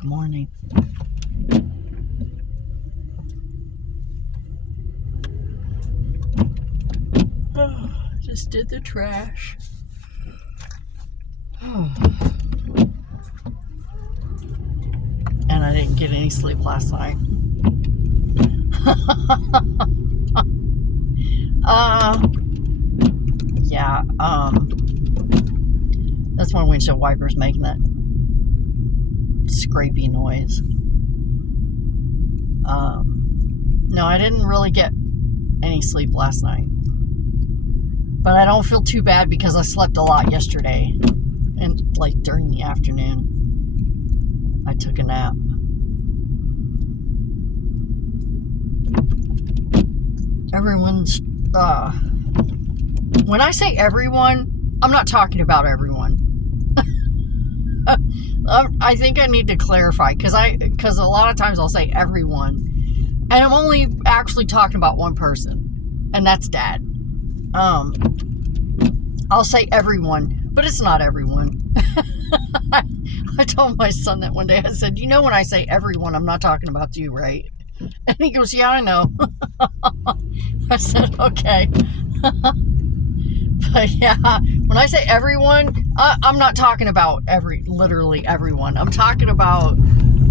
Good morning. Just did the trash. And I didn't get any sleep last night. Yeah, that's my windshield wipers making that scrapey noise. No, I didn't really get any sleep last night. But I don't feel too bad because I slept a lot yesterday. And like during the afternoon, I took a nap. Everyone's, when I say everyone, I'm not talking about everyone. I think I need to clarify because a lot of times I'll say everyone, and I'm only actually talking about one person, and that's Dad. I'll say everyone, but it's not everyone. I told my son that one day. I said, you know, when I say everyone, I'm not talking about you, right? And he goes, yeah, I know. I said, okay. But yeah, when I say everyone, I'm not talking about literally everyone. I'm talking about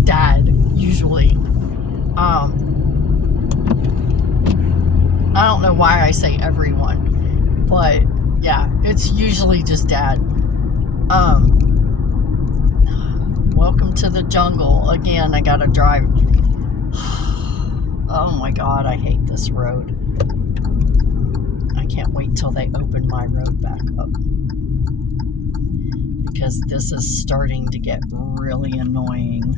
Dad, usually. I don't know why I say everyone, but yeah, it's usually just Dad. Welcome to the jungle. Again, I gotta drive. Oh my God, I hate this road. I can't wait till they open my road back up. Because this is starting to get really annoying.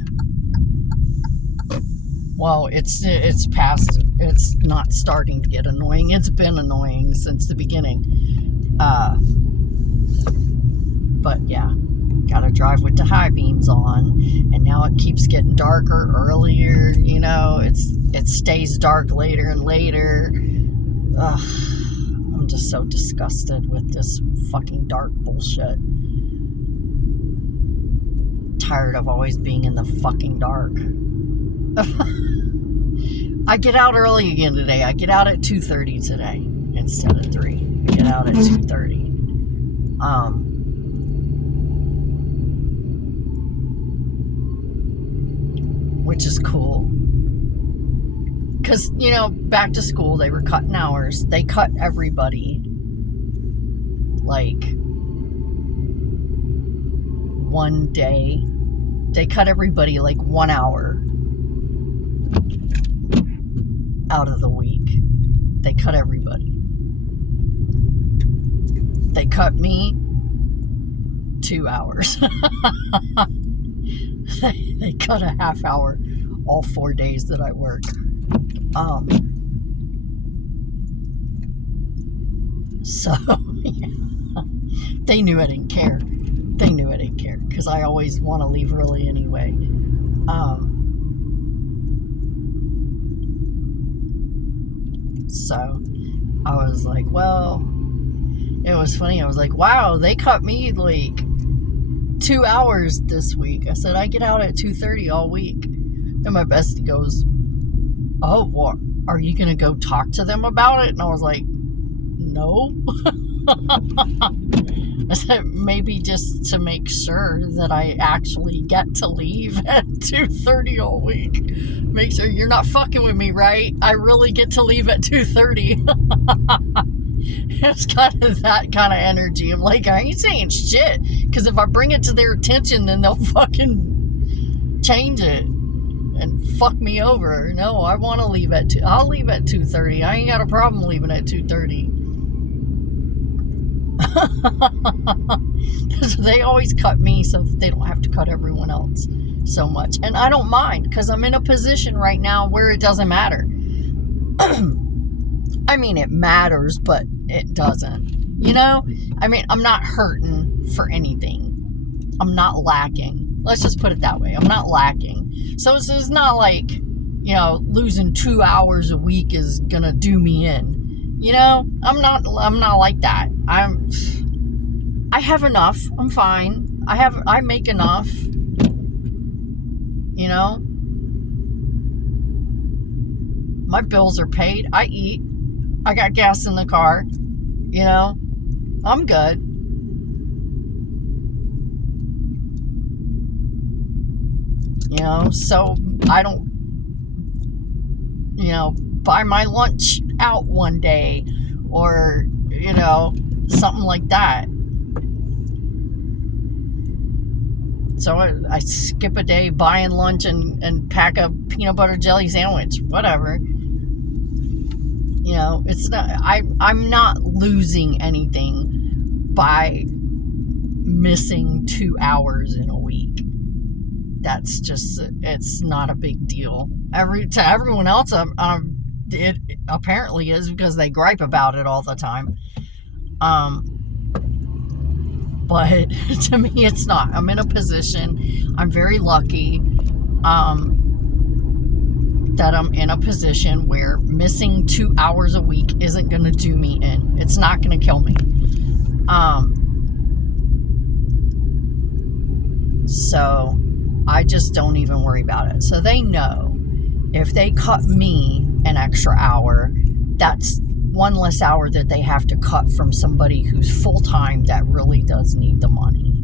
Well, it's not starting to get annoying. It's been annoying since the beginning. But yeah, gotta drive with the high beams on, and now it keeps getting darker earlier. You know, it stays dark later and later. Ugh, I'm just so disgusted with this fucking dark bullshit. Tired of always being in the fucking dark. I get out early again today. I get out at 2:30 today instead of 3. I get out at 2:30. Which is cool. Because, you know, back to school, they were cutting hours. They cut everybody like one day. They cut everybody like 1 hour out of the week. They cut everybody. They cut me 2 hours. They cut a half hour all 4 days that I work. So, yeah. They knew I didn't care. They knew I didn't care because I always want to leave early anyway. So I was like, well, it was funny. I was like, wow, they cut me like 2 hours this week. I said, I get out at 2:30 all week. And my bestie goes, oh, well, are you going to go talk to them about it? And I was like, no. I said, maybe just to make sure that I actually get to leave at 2:30 all week. Make sure you're not fucking with me, right? I really get to leave at 2:30. It's kind of that kind of energy. I'm like, I ain't saying shit. Because if I bring it to their attention, then they'll fucking change it and fuck me over. No, I want to leave at 2. I'll leave at 2:30. I ain't got a problem leaving at 2:30. So they always cut me so they don't have to cut everyone else so much. And I don't mind because I'm in a position right now where it doesn't matter. I mean, it matters, but it doesn't. You know? I mean, I'm not hurting for anything. I'm not lacking. Let's just put it that way. I'm not lacking. So it's not like, you know, losing 2 hours a week is gonna do me in. You know? I'm not like that. I have enough. I'm fine. I make enough. know? My bills are paid. I eat. I got gas in the car. You know? I'm good. You know, so I don't, you know, buy my lunch out one day or, you know, something like that. So I skip a day buying lunch and pack a peanut butter jelly sandwich, whatever. You know, it's not, I'm not losing anything by missing 2 hours in a week. That's just, it's not a big deal. To everyone else, it apparently is, because they gripe about it all the time. But to me, it's not. I'm in a position, I'm very lucky that I'm in a position where missing 2 hours a week isn't going to do me in. It's not going to kill me. So I just don't even worry about it. So they know if they cut me an extra hour, that's one less hour that they have to cut from somebody who's full-time that really does need the money,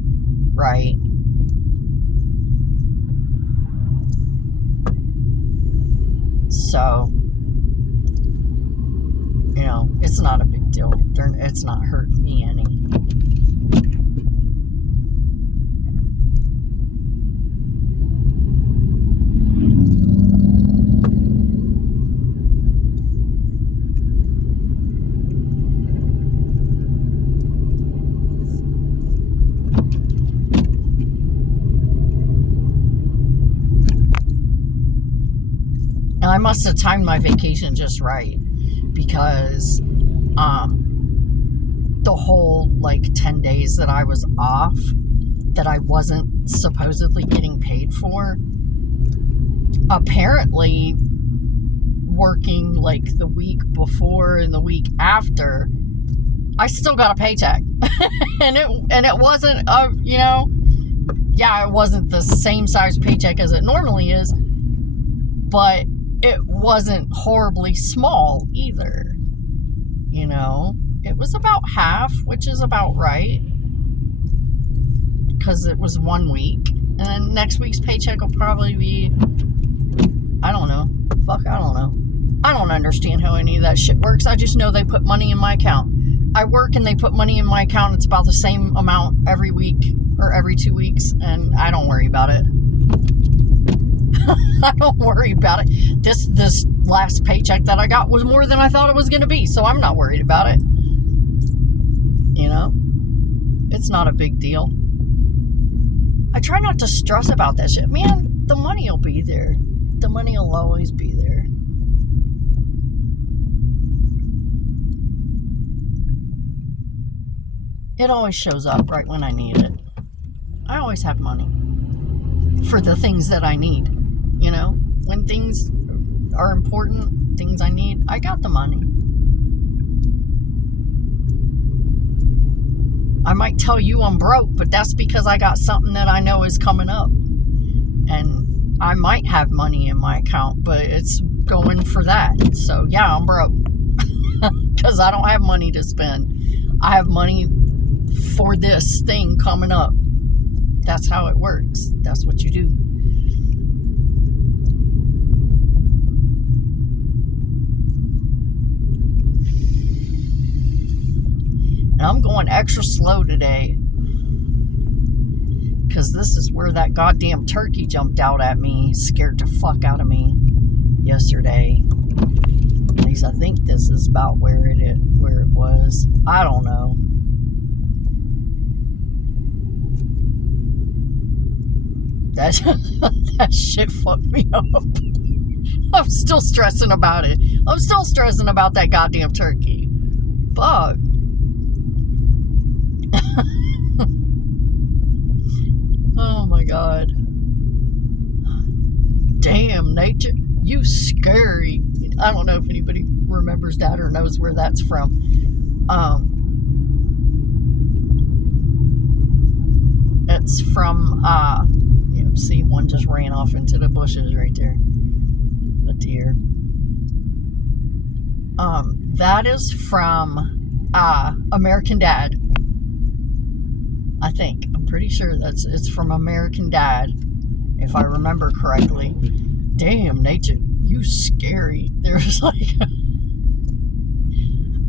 right? So, you know, it's not a big deal. It's not hurting me any. And I must have timed my vacation just right, because the whole 10 days that I was off that I wasn't supposedly getting paid for, apparently working the week before and the week after, I still got a paycheck. and it wasn't it wasn't the same size paycheck as it normally is, but it wasn't horribly small either. You know, it was about half, which is about right, because it was 1 week. And then next week's paycheck will probably be, I don't know. I don't know. I don't understand how any of that shit works. I just know they put money in my account. I work and they put money in my account. It's about the same amount every week or every 2 weeks, and I don't worry about it. I don't worry about it. This last paycheck that I got was more than I thought it was going to be, so I'm not worried about it. You know? It's not a big deal. I try not to stress about that shit. Man, the money will be there. The money will always be there. It always shows up right when I need it. I always have money for the things that I need. You know, when things are important, things I need, I got the money. I might tell you I'm broke, but that's because I got something that I know is coming up. And I might have money in my account, but it's going for that. So yeah, I'm broke. Because I don't have money to spend. I have money for this thing coming up. That's how it works. That's what you do. And I'm going extra slow today, because this is where that goddamn turkey jumped out at me, scared the fuck out of me yesterday. At least I think this is about where it was. I don't know. That shit fucked me up. I'm still stressing about it. I'm still stressing about that goddamn turkey. Fuck. Oh my god. Damn, nature. You scary. I don't know if anybody remembers that or knows where that's from. It's from, see, one just ran off into the bushes right there. A deer. That is from American Dad. I think. I'm pretty sure it's from American Dad, if I remember correctly. Damn, nature, you scary. There's like,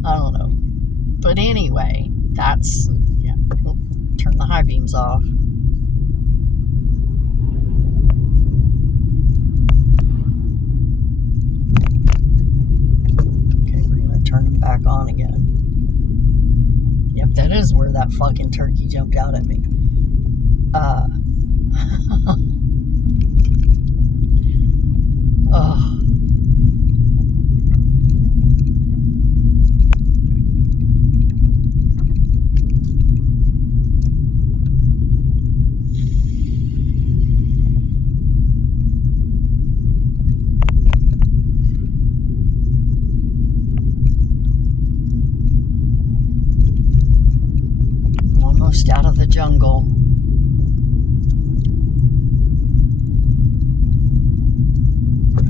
I don't know. But anyway, that's, yeah, we'll turn the high beams off. Okay, we're going to turn them back on again. Yep, that is where that fucking turkey jumped out at me. Oh. Almost out of the jungle.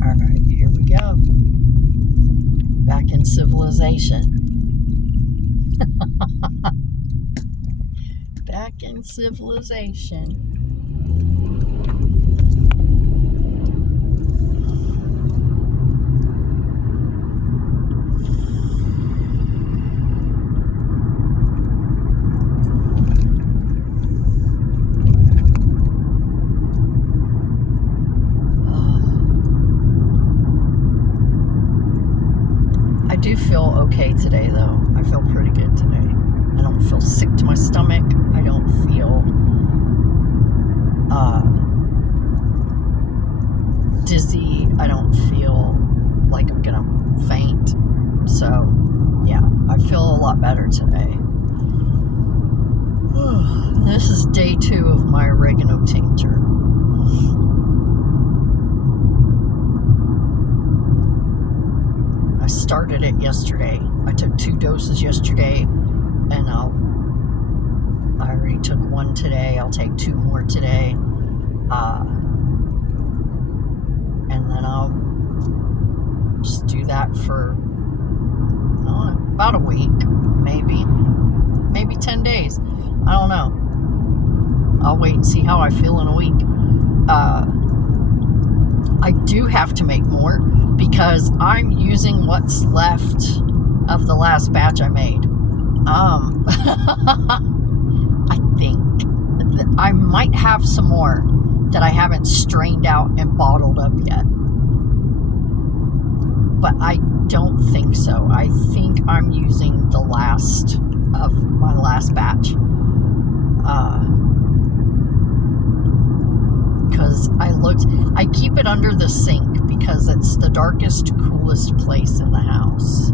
All right, here we go. Back in civilization. Back in civilization. I do feel okay today, though. I feel pretty good today. I don't feel sick to my stomach. I don't feel dizzy. I don't feel like I'm gonna faint. So, yeah, I feel a lot better today. This is day 2 of my oregano tincture. I started it yesterday. I took 2 doses yesterday, and I already took 1 today. I'll take 2 more today, and then I'll just do that for, I don't know, about a week, maybe 10 days. I don't know. I'll wait and see how I feel in a week. I do have to make more, because I'm using what's left of the last batch I made. I think that I might have some more that I haven't strained out and bottled up yet. But I don't think so. I think I'm using the last of my last batch. Because I keep it under the sink because it's the darkest, coolest place in the house.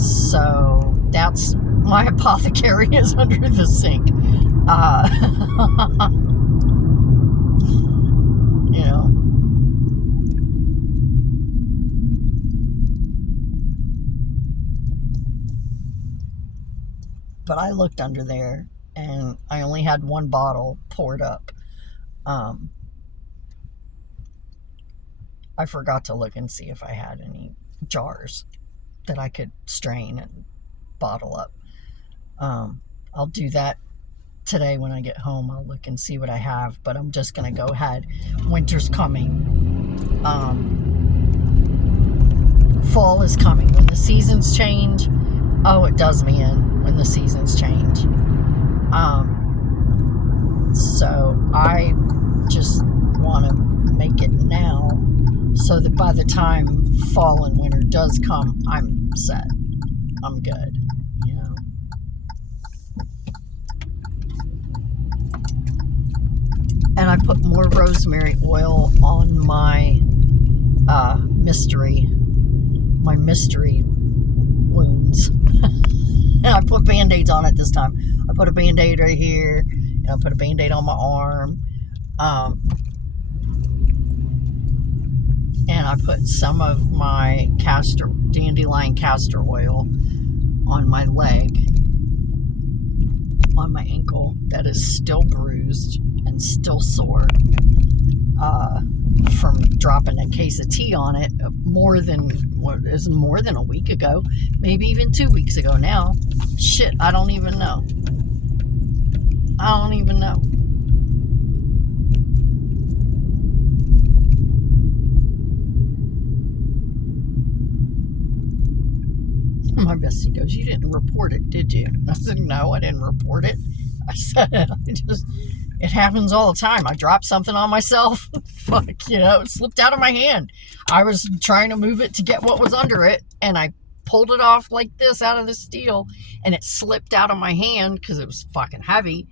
So that's, my apothecary is under the sink. You know. But I looked under there, and I only had 1 bottle poured up. I forgot to look and see if I had any jars that I could strain and bottle up. I'll do that today when I get home. I'll look and see what I have, but I'm just going to go ahead. Winter's coming. Fall is coming. When the seasons change, oh, it does me in when the seasons change. So I just want to make it now so that by the time fall and winter does come, I'm set. I'm good, you know. And I put more rosemary oil on my mystery wounds. And I put Band-Aids on it this time. I put a Band-Aid right here, and I put a Band-Aid on my arm. And I put some of my dandelion castor oil on my leg, on my ankle that is still bruised. still sore from dropping a case of tea on it more than a week ago, maybe even 2 weeks ago now. Shit, I don't even know. My bestie goes, "You didn't report it, did you?" I said, "No, I didn't report it." I said, it happens all the time. I dropped something on myself. Fuck, it slipped out of my hand. I was trying to move it to get what was under it, and I pulled it off like this out of the steel, and it slipped out of my hand because it was fucking heavy.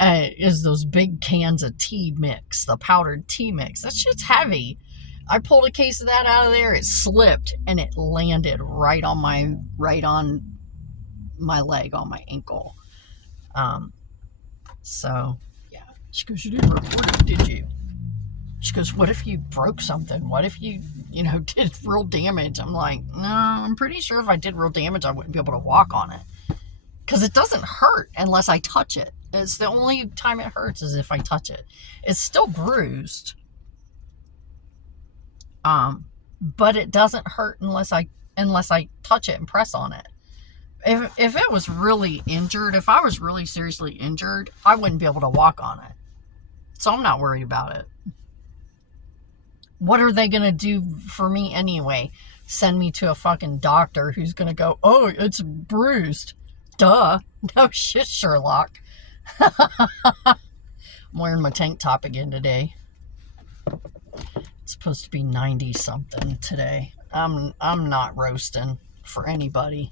Is those big cans of tea mix, the powdered tea mix. That shit's heavy. I pulled a case of that out of there. It slipped and it landed right on my leg, on my ankle. So yeah. She goes, "You didn't report it, did you?" She goes, "What if you broke something? What if you did real damage?" I'm like, "No, I'm pretty sure if I did real damage, I wouldn't be able to walk on it. Because it doesn't hurt unless I touch it. It's the only time it hurts is if I touch it. It's still bruised. But it doesn't hurt unless I touch it and press on it. If it was really injured, if I was really seriously injured, I wouldn't be able to walk on it. So I'm not worried about it. What are they going to do for me anyway? Send me to a fucking doctor who's going to go, "Oh, it's bruised." Duh. No shit, Sherlock. I'm wearing my tank top again today. It's supposed to be 90 something today. I'm not roasting for anybody.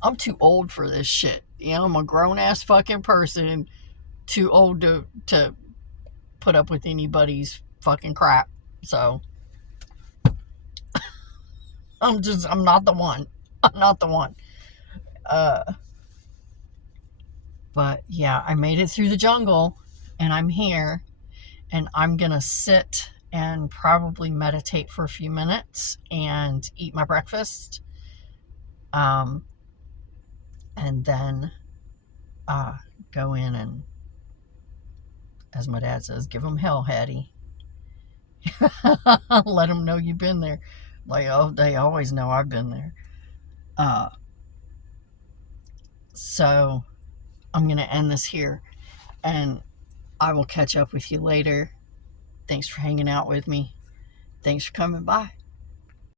I'm too old for this shit. I'm a grown ass fucking person, too old to put up with anybody's fucking crap. So I'm not the one. I'm not the one. But yeah, I made it through the jungle and I'm here, and I'm gonna sit and probably meditate for a few minutes and eat my breakfast. And then go in and, as my dad says, give them hell, Hattie. Let them know you've been there. Like, oh, they always know I've been there. So I'm going to end this here, and I will catch up with you later. Thanks for hanging out with me. Thanks for coming by.